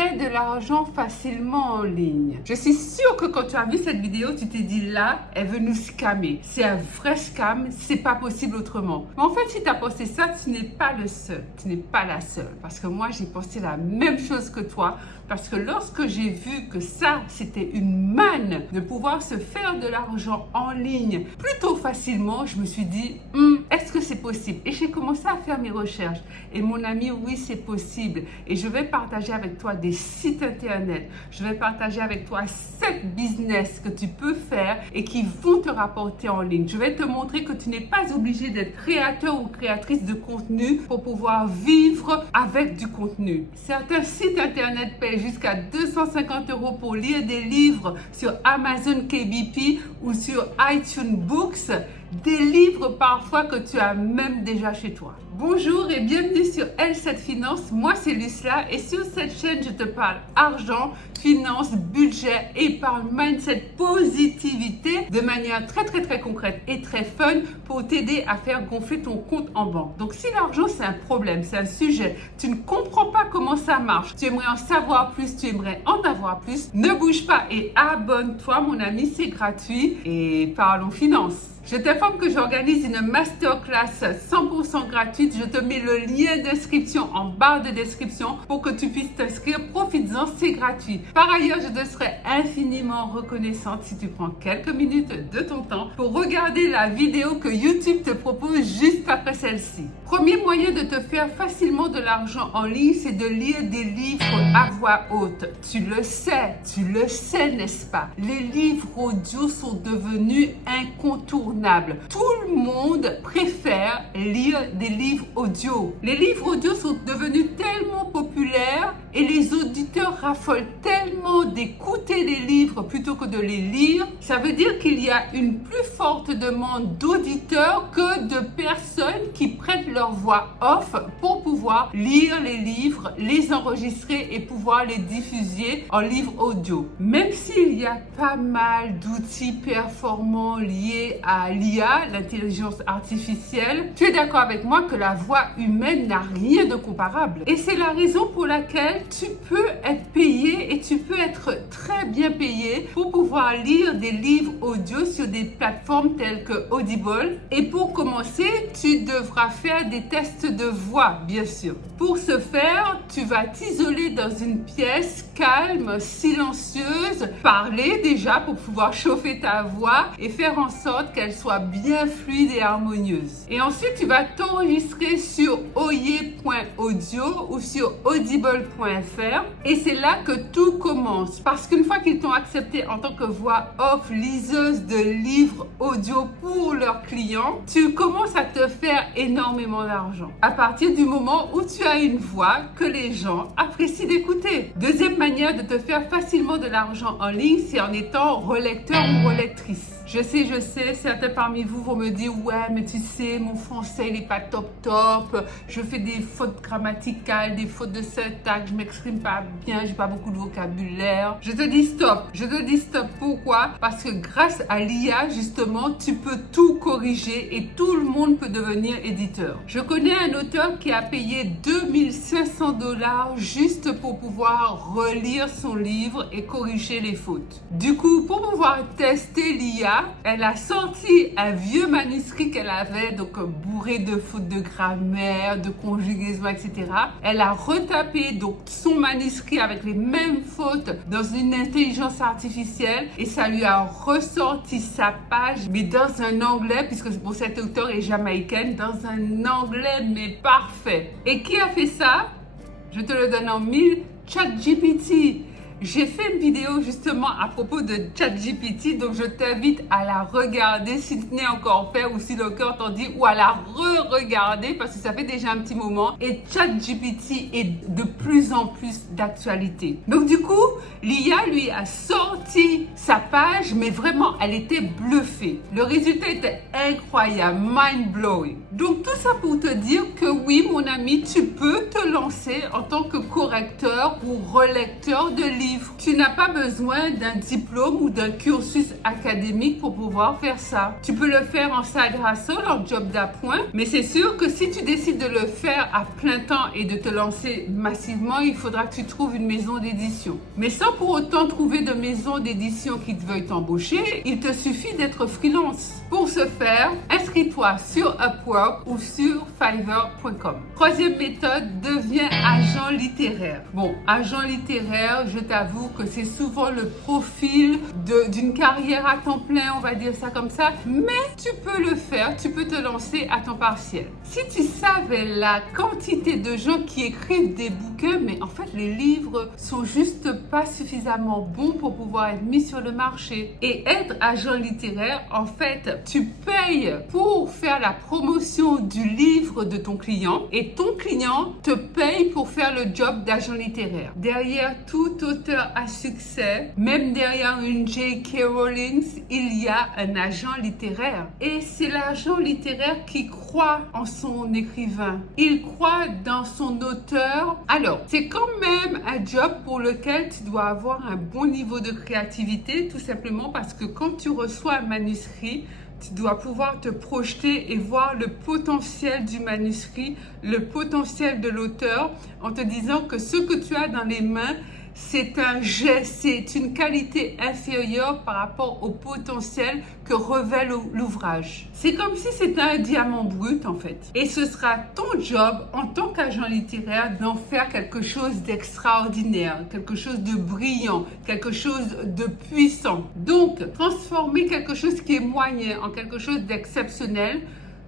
Fais de l'argent facilement en ligne. Je suis sûre que quand tu as vu cette vidéo, tu t'es dit là, elle veut nous scammer. C'est un vrai scam, c'est pas possible autrement. Mais en fait, si tu as pensé ça, tu n'es pas le seul. Tu n'es pas la seule. Parce que moi, j'ai pensé la même chose que toi. Parce que lorsque j'ai vu que ça, c'était une manne de pouvoir se faire de l'argent en ligne plutôt facilement, je me suis dit, est-ce que c'est possible? Et j'ai commencé à faire mes recherches. Et mon ami, oui, c'est possible. Et je vais partager avec toi des sites internet. Je vais partager avec toi 7 business que tu peux faire et qui vont te rapporter en ligne. Je vais te montrer que tu n'es pas obligé d'être créateur ou créatrice de contenu pour pouvoir vivre avec du contenu. Certains sites internet payent jusqu'à 250 € pour lire des livres sur Amazon KDP ou sur iTunes Books, des livres parfois que tu as même déjà chez toi. Bonjour et bienvenue sur L7 Finance, moi c'est Lucla et sur cette chaîne je te parle argent, finance, budget, épargne, mindset, positivité de manière très concrète et très fun pour t'aider à faire gonfler ton compte en banque. Donc si l'argent c'est un problème, c'est un sujet, tu ne comprends pas comment ça marche, tu aimerais en savoir plus, tu aimerais en avoir plus, ne bouge pas et abonne-toi mon ami, c'est gratuit et parlons finance. Je t'informe que j'organise une masterclass 100% gratuite. Je te mets le lien d'inscription en barre de description pour que tu puisses t'inscrire. Profites-en, c'est gratuit. Par ailleurs, je te serai infiniment reconnaissante si tu prends quelques minutes de ton temps pour regarder la vidéo que YouTube te propose juste après celle-ci. Premier moyen de te faire facilement de l'argent en ligne, c'est de lire des livres à voix haute. Tu le sais, n'est-ce pas? Les livres audio sont devenus incontournables. Tout le monde préfère lire des livres audio. Les livres audio sont devenus tellement populaires et les auditeurs raffolent tellement d'écouter les livres plutôt que de les lire. Ça veut dire qu'il y a une plus forte demande d'auditeurs que de personnes qui prêtent leur voix off pour pouvoir lire les livres, les enregistrer et pouvoir les diffuser en livre audio. Même s'il y a pas mal d'outils performants liés à l'IA, l'intelligence artificielle, tu es d'accord avec moi que la voix humaine n'a rien de comparable. Et c'est la raison pour laquelle tu peux être payé et tu peux être très bien payé pour pouvoir lire des livres audio sur des plateformes telles que Audible. Et pour commencer, tu devras faire des tests de voix, bien sûr. Pour ce faire, tu vas t'isoler dans une pièce calme, silencieuse, parler déjà pour pouvoir chauffer ta voix et faire en sorte qu'elle soit bien fluide et harmonieuse. Et ensuite, tu vas t'enregistrer sur oye.audio ou sur audible.fr et c'est là que tout commence. Parce qu'une fois qu'ils t'ont accepté en tant que voix off, liseuse de livres audio pour leurs clients, tu commences à te faire énormément d'argent. À partir du moment où tu as une voix que les gens apprécient d'écouter. Deuxième manière de te faire facilement de l'argent en ligne, c'est en étant relecteur ou relectrice. Je sais, certains parmi vous vont me dire « Ouais, mais tu sais, mon français, il n'est pas top. Je fais des fautes grammaticales, des fautes de syntaxe, je m'exprime pas bien, j'ai pas beaucoup de vocabulaire. » Je te dis stop. Pourquoi? Parce que grâce à l'IA, justement, tu peux tout corriger et tout le monde peut devenir éditeur. Je connais un auteur qui a payé 2500 $ juste pour pouvoir relire son livre et corriger les fautes. Du coup, pour pouvoir tester l'IA, elle a sorti un vieux manuscrit qu'elle avait, donc bourré de fautes de grammaire, de conjugaison, etc. Elle a retapé donc son manuscrit avec les mêmes fautes dans une intelligence artificielle et ça lui a ressorti sa page, mais dans un anglais, puisque pour cet auteur est jamaïcaine, dans un anglais mais parfait. Et qui a fait ça? Je te le donne en 1000, ChatGPT. J'ai fait une vidéo justement à propos de ChatGPT, donc je t'invite à la regarder si ce n'est encore fait ou si le cœur t'en dit, ou à la re-regarder parce que ça fait déjà un petit moment et ChatGPT est de plus en plus d'actualité. Donc du coup, l'IA lui a sorti sa page, mais vraiment elle était bluffée. Le résultat était incroyable, mind-blowing. Donc tout ça pour te dire que oui mon ami, tu peux te lancer en tant que correcteur ou relecteur de livres livre. Tu n'as pas besoin d'un diplôme ou d'un cursus académique pour pouvoir faire ça. Tu peux le faire en side hustle, en job d'appoint, mais c'est sûr que si tu décides de le faire à plein temps et de te lancer massivement, il faudra que tu trouves une maison d'édition. Mais sans pour autant trouver de maison d'édition qui te veuille t'embaucher, il te suffit d'être freelance. Pour ce faire, inscris-toi sur Upwork ou sur Fiverr.com. Troisième méthode, deviens agent littéraire. Bon, agent littéraire, je t'avoue que c'est souvent le profil d'une carrière à temps plein, on va dire ça comme ça, mais tu peux le faire, tu peux te lancer à temps partiel. Si tu savais la quantité de gens qui écrivent des bouquins, mais en fait les livres sont juste pas suffisamment bons pour pouvoir être mis sur le marché. Et être agent littéraire, en fait, tu payes pour faire la promotion du livre de ton client et ton client te paye pour faire le job d'agent littéraire. Derrière tout auteur à succès, même derrière une J.K. Rowling, il y a un agent littéraire. Et c'est l'agent littéraire qui croit en son écrivain. Il croit dans son auteur. Alors, c'est quand même un job pour lequel tu dois avoir un bon niveau de créativité, tout simplement parce que quand tu reçois un manuscrit, tu dois pouvoir te projeter et voir le potentiel du manuscrit, le potentiel de l'auteur, en te disant que ce que tu as dans les mains, c'est un geste, c'est une qualité inférieure par rapport au potentiel que revêt l'ouvrage. C'est comme si c'était un diamant brut en fait. Et ce sera ton job en tant qu'agent littéraire d'en faire quelque chose d'extraordinaire, quelque chose de brillant, quelque chose de puissant. Donc, transformer quelque chose qui est moyen en quelque chose d'exceptionnel.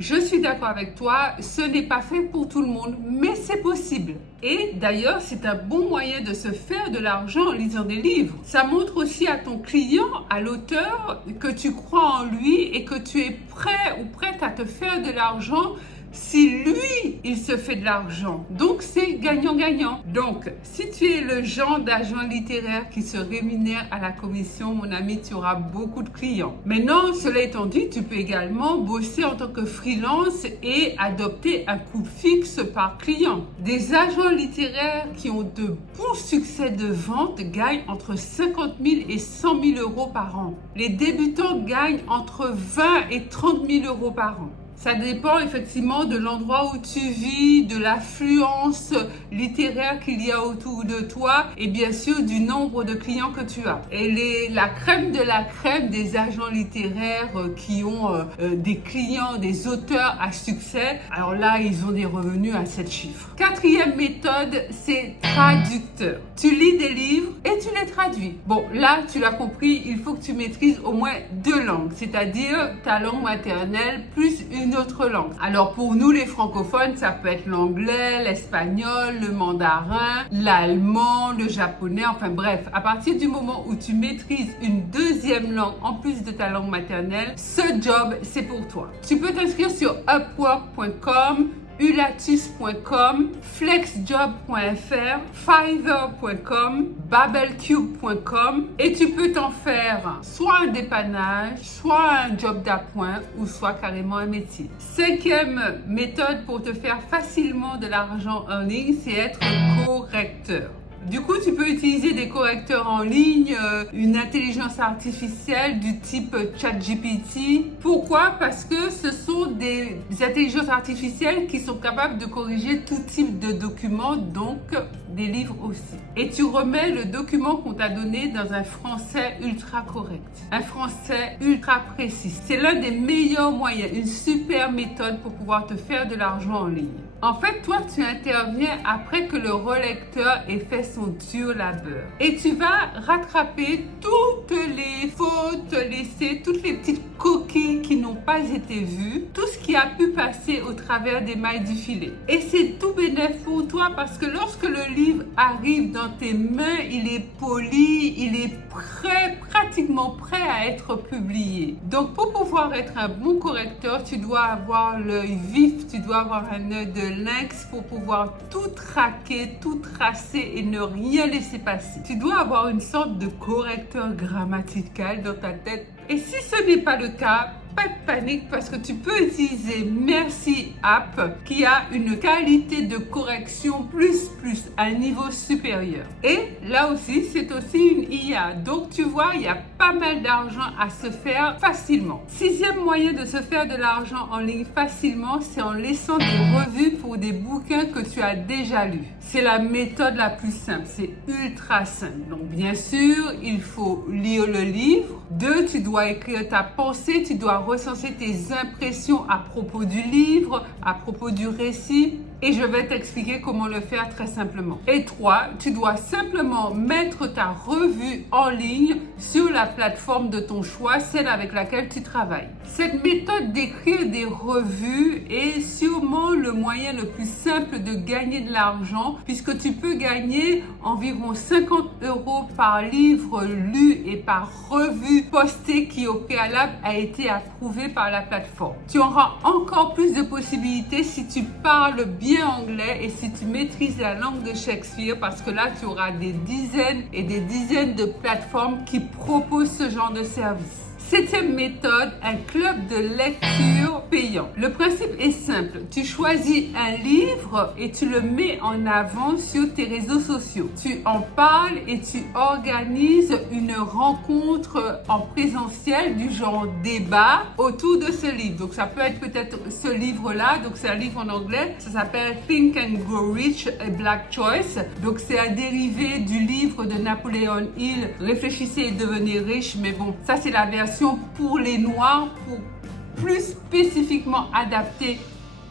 Je suis d'accord avec toi, ce n'est pas fait pour tout le monde, mais c'est possible. Et d'ailleurs, c'est un bon moyen de se faire de l'argent en lisant des livres. Ça montre aussi à ton client, à l'auteur, que tu crois en lui et que tu es prêt ou prête à te faire de l'argent si lui, il se fait de l'argent. Donc, c'est gagnant-gagnant. Donc, si tu es le genre d'agent littéraire qui se rémunère à la commission, mon ami, tu auras beaucoup de clients. Maintenant, cela étant dit, tu peux également bosser en tant que freelance et adopter un coût fixe par client. Des agents littéraires qui ont de bons succès de vente gagnent entre 50 000 et 100 000 euros par an. Les débutants gagnent entre 20 et 30 000 euros par an. Ça dépend effectivement de l'endroit où tu vis, de l'affluence littéraire qu'il y a autour de toi et bien sûr du nombre de clients que tu as. Et la crème de la crème des agents littéraires qui ont des clients, des auteurs à succès, alors là, ils ont des revenus à 7 chiffres. Quatrième méthode, c'est traducteur. Tu lis des livres et tu les traduis. Bon, là, tu l'as compris, il faut que tu maîtrises au moins 2 langues, c'est-à-dire ta langue maternelle plus une autre langue. Alors pour nous les francophones, ça peut être l'anglais, l'espagnol, le mandarin, l'allemand, le japonais, enfin bref, à partir du moment où tu maîtrises une deuxième langue en plus de ta langue maternelle, ce job c'est pour toi. Tu peux t'inscrire sur upwork.com, ulatus.com, flexjob.fr, fiverr.com, babelcube.com et tu peux t'en faire soit un dépannage, soit un job d'appoint ou soit carrément un métier. Cinquième méthode pour te faire facilement de l'argent en ligne, c'est être correcteur. Du coup, tu peux utiliser des correcteurs en ligne, une intelligence artificielle du type ChatGPT. Pourquoi? Parce que ce sont des intelligences artificielles qui sont capables de corriger tout type de documents, donc des livres aussi. Et tu remets le document qu'on t'a donné dans un français ultra correct, un français ultra précis. C'est l'un des meilleurs moyens, une super méthode pour pouvoir te faire de l'argent en ligne. En fait, toi, tu interviens après que le relecteur ait fait son dur labeur. Et tu vas rattraper toutes les fautes laissées, toutes les petites coquilles qui n'ont pas été vues, tout ce qui a pu passer au travers des mailles du filet. Et c'est tout bénéf pour toi parce que lorsque le livre arrive dans tes mains, il est poli, il est prêt, pratiquement prêt à être publié. Donc, pour pouvoir être un bon correcteur, tu dois avoir l'œil vif, tu dois avoir un œil de lynx pour pouvoir tout traquer, tout tracer et ne rien laisser passer. Tu dois avoir une sorte de correcteur grammatical dans ta tête. Et si ce n'est pas le cas, pas de panique parce que tu peux utiliser Merci App qui a une qualité de correction plus à un niveau supérieur. Et là aussi, c'est aussi une IA. Donc tu vois, il y a pas mal d'argent à se faire facilement. Sixième moyen de se faire de l'argent en ligne facilement, c'est en laissant des revues pour des bouquins que tu as déjà lus. C'est la méthode la plus simple, c'est ultra simple. Donc bien sûr, il faut lire le livre. 2, tu dois écrire ta pensée, tu dois recenser tes impressions à propos du livre, à propos du récit. Et je vais t'expliquer comment le faire très simplement. Et 3, tu dois simplement mettre ta revue en ligne sur la plateforme de ton choix, celle avec laquelle tu travailles. Cette méthode d'écrire des revues est sûrement le moyen le plus simple de gagner de l'argent puisque tu peux gagner environ 50 € par livre lu et par revue postée qui au préalable a été approuvé par la plateforme. Tu auras encore plus de possibilités si tu parles bien anglais et si tu maîtrises la langue de Shakespeare parce que là tu auras des dizaines et des dizaines de plateformes qui proposent ce genre de service. Septième méthode, un club de lecture payant. Le principe est simple. Tu choisis un livre et tu le mets en avant sur tes réseaux sociaux. Tu en parles et tu organises une rencontre en présentiel du genre débat autour de ce livre. Donc ça peut être peut-être ce livre-là. Donc c'est un livre en anglais. Ça s'appelle Think and Grow Rich, a Black Choice. Donc c'est un dérivé du livre de Napoleon Hill, Réfléchissez et devenez riche. Mais bon, ça c'est la version pour les Noirs, pour plus spécifiquement adapté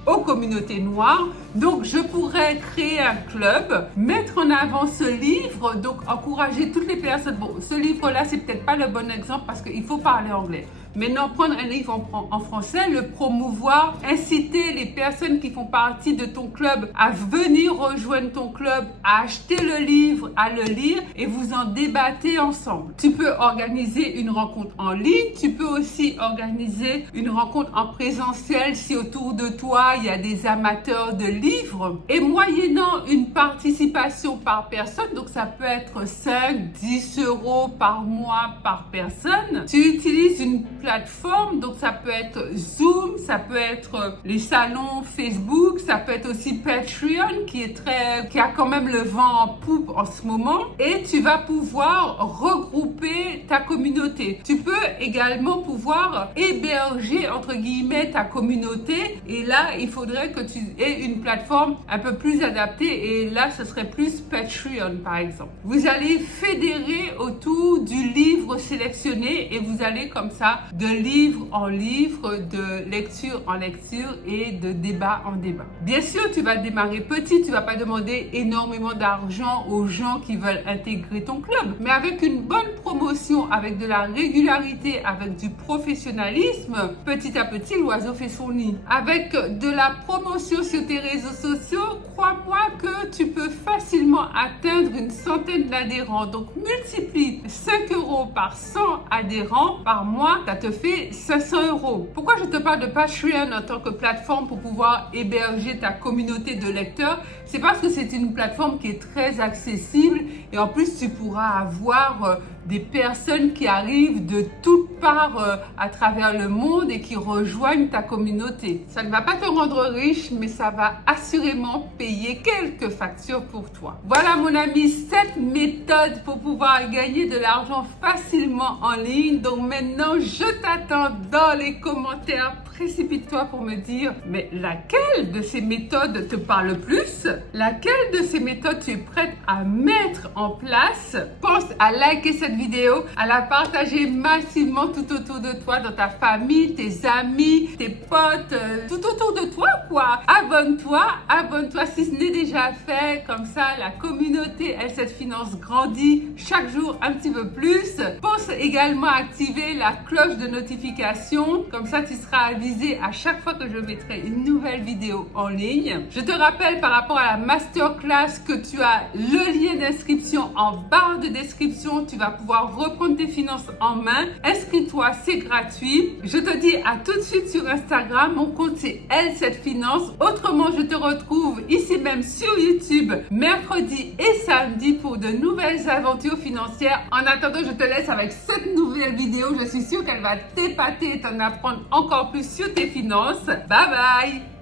aux communautés noires. Donc je pourrais créer un club, mettre en avant ce livre, donc encourager toutes les personnes. Bon, ce livre-là, c'est peut-être pas le bon exemple parce qu'il faut parler anglais. Maintenant, prendre un livre en français, le promouvoir, inciter les personnes qui font partie de ton club à venir rejoindre ton club, à acheter le livre, à le lire et vous en débattez ensemble. Tu peux organiser une rencontre en ligne, tu peux aussi organiser une rencontre en présentiel si autour de toi, il y a des amateurs de livres. Et moyennant une participation par personne, donc ça peut être 5, 10 € par mois par personne, tu utilises une plateforme, donc ça peut être Zoom, ça peut être les salons Facebook, ça peut être aussi Patreon qui a quand même le vent en poupe en ce moment et tu vas pouvoir regrouper ta communauté. Tu peux également pouvoir héberger entre guillemets ta communauté et là il faudrait que tu aies une plateforme un peu plus adaptée et là ce serait plus Patreon par exemple. Vous allez fédérer autour du livre sélectionné et vous allez comme ça de livre en livre, de lecture en lecture et de débat en débat. Bien sûr, tu vas démarrer petit, tu vas pas demander énormément d'argent aux gens qui veulent intégrer ton club, mais avec une bonne promotion, avec de la régularité, avec du professionnalisme, petit à petit, l'oiseau fait son nid. Avec de la promotion sur tes réseaux sociaux, crois-moi que tu peux facilement atteindre une centaine d'adhérents. Donc, multiplie 5 € par 100 adhérents par mois, ça te fait 500 €. Pourquoi je te parle de Patreon en tant que plateforme pour pouvoir héberger ta communauté de lecteurs? C'est parce que c'est une plateforme qui est très accessible et en plus tu pourras avoir des personnes qui arrivent de toutes parts à travers le monde et qui rejoignent ta communauté. Ça ne va pas te rendre riche, mais ça va assurément payer quelques factures pour toi. Voilà mon ami, 7 méthodes pour pouvoir gagner de l'argent facilement en ligne. Donc maintenant, je t'attends dans les commentaires. Précipite-toi pour me dire, mais laquelle de ces méthodes te parle le plus? Laquelle de ces méthodes tu es prête à mettre en place? Pense à liker cette vidéo, à la partager massivement tout autour de toi, dans ta famille, tes amis, tes potes, tout autour de toi quoi. Abonne-toi si ce n'est déjà fait, comme ça la communauté Elle7 Finance grandit chaque jour un petit peu plus. Pense également à activer la cloche de notification, comme ça tu seras avisé avisé à chaque fois que je mettrai une nouvelle vidéo en ligne. Je te rappelle par rapport à la masterclass que tu as le lien d'inscription en barre de description. Tu vas pouvoir reprendre tes finances en main. Inscris-toi, c'est gratuit. Je te dis à tout de suite sur Instagram. Mon compte c'est L7Finance. Autrement, je te retrouve ici même sur YouTube mercredi et samedi pour de nouvelles aventures financières. En attendant, je te laisse avec cette nouvelle vidéo. Je suis sûre qu'elle va t'épater et t'en apprendre encore plus sur tes finances. Bye bye!